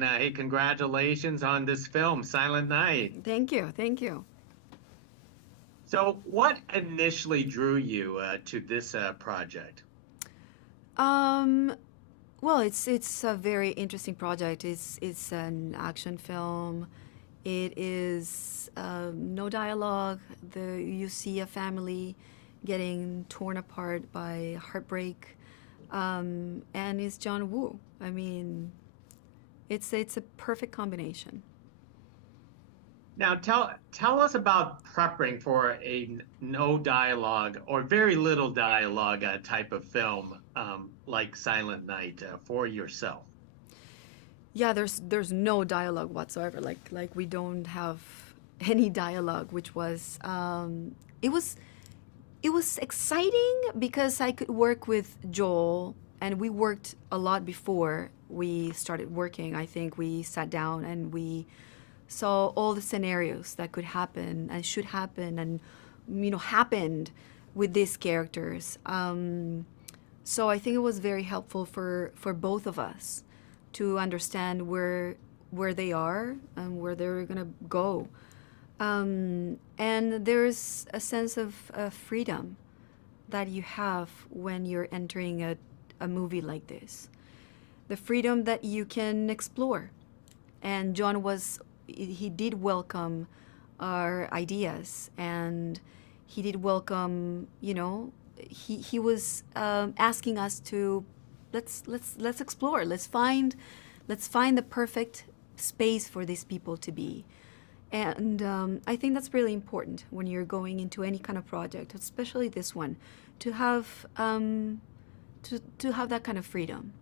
Catalina. Hey, congratulations on this film, Silent Night. Thank you. Thank you. So, what initially drew you to this project? Um, well, it's a very interesting project. It's an action film. It is no dialogue. You see a family getting torn apart by heartbreak, and it's John Woo. I mean, it's a perfect combination. Now, tell us about prepping for a no dialogue or very little dialogue type of film like Silent Night for yourself. Yeah, there's no dialogue whatsoever. Like we don't have any dialogue, which was it was it was exciting because I could work with Joel, and we worked a lot before we started working. I think we sat down and we saw all the scenarios that could happen and should happen and happened with these characters. So I think it was very helpful for both of us to understand where they are and where they're gonna go. And there's a sense of freedom that you have when you're entering a movie like this. The freedom that you can explore. And John he did welcome our ideas, and he did welcome, he was asking us to let's explore, let's find the perfect space for these people to be. And I think that's really important when you're going into any kind of project, especially this one, to have to have that kind of freedom.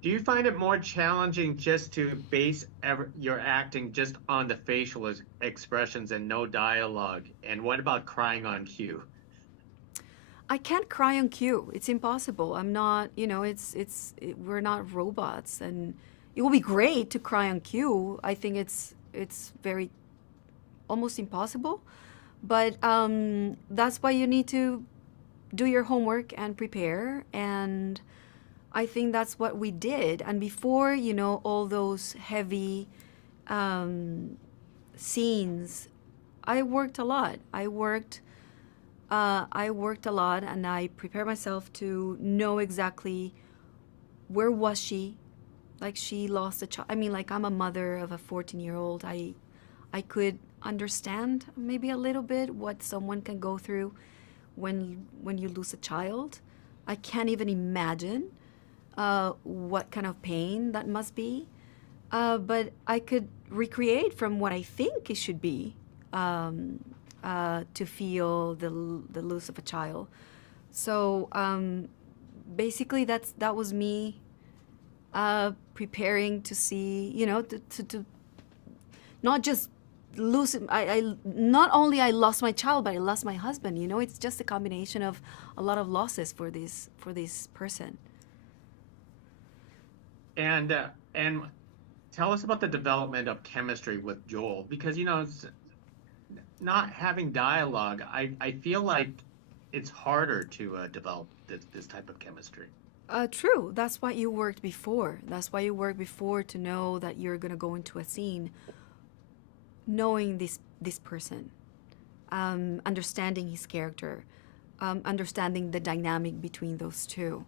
Do you find it more challenging just to base your acting just on the facial expressions and no dialogue? And what about crying on cue? I can't cry on cue. It's impossible. I'm not, we're not robots, and it will be great to cry on cue. I think it's very almost impossible, but that's why you need to do your homework and prepare. And I think that's what we did. And before, all those heavy scenes, I worked a lot. I worked a lot, and I prepared myself to know exactly where was she. Like, she lost a child. I mean, like, I'm a mother of a 14-year-old. I could understand maybe a little bit what someone can go through when you lose a child. I can't even imagine what kind of pain that must be. But I could recreate from what I think it should be to feel the loss of a child. So basically, that was me preparing to see, to not just lose. I not only I lost my child, but I lost my husband. It's just a combination of a lot of losses for this person. And tell us about the development of chemistry with Joel, because not having dialogue, I feel like it's harder to develop this type of chemistry. True. That's why you worked before. That's why you worked before, to know that you're gonna go into a scene knowing this person, understanding his character, understanding the dynamic between those two.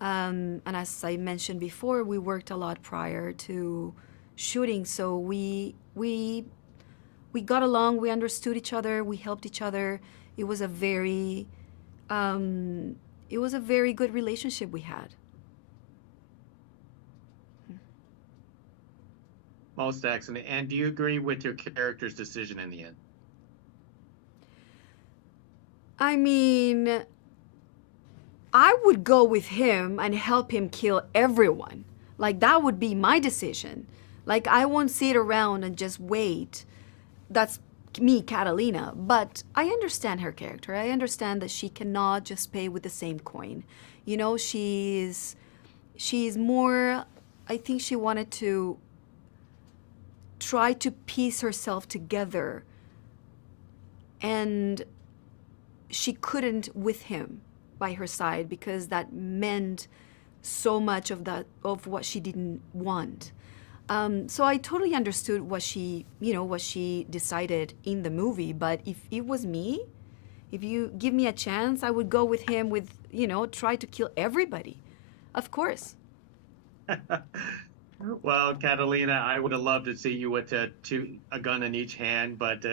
And as I mentioned before, we worked a lot prior to shooting, so we got along, we understood each other, we helped each other. It was a very good relationship we had. Most excellent. And do you agree with your character's decision in the end? I mean, I would go with him and help him kill everyone. Like, that would be my decision. Like, I won't sit around and just wait. That's me, Catalina. But I understand her character. I understand that she cannot just pay with the same coin. She's more, I think she wanted to try to piece herself together, and she couldn't with him by her side, because that meant so much of what she didn't want. So I totally understood what she, what she decided in the movie. But if it was me, if you give me a chance, I would go with him with, try to kill everybody. Of course. Well, Catalina, I would have loved to see you with a gun in each hand, but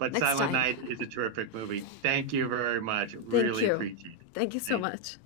Next Silent time. Night is a terrific movie. Thank you very much. Thank Really you. appreciate it. Thank you so Thank you. much.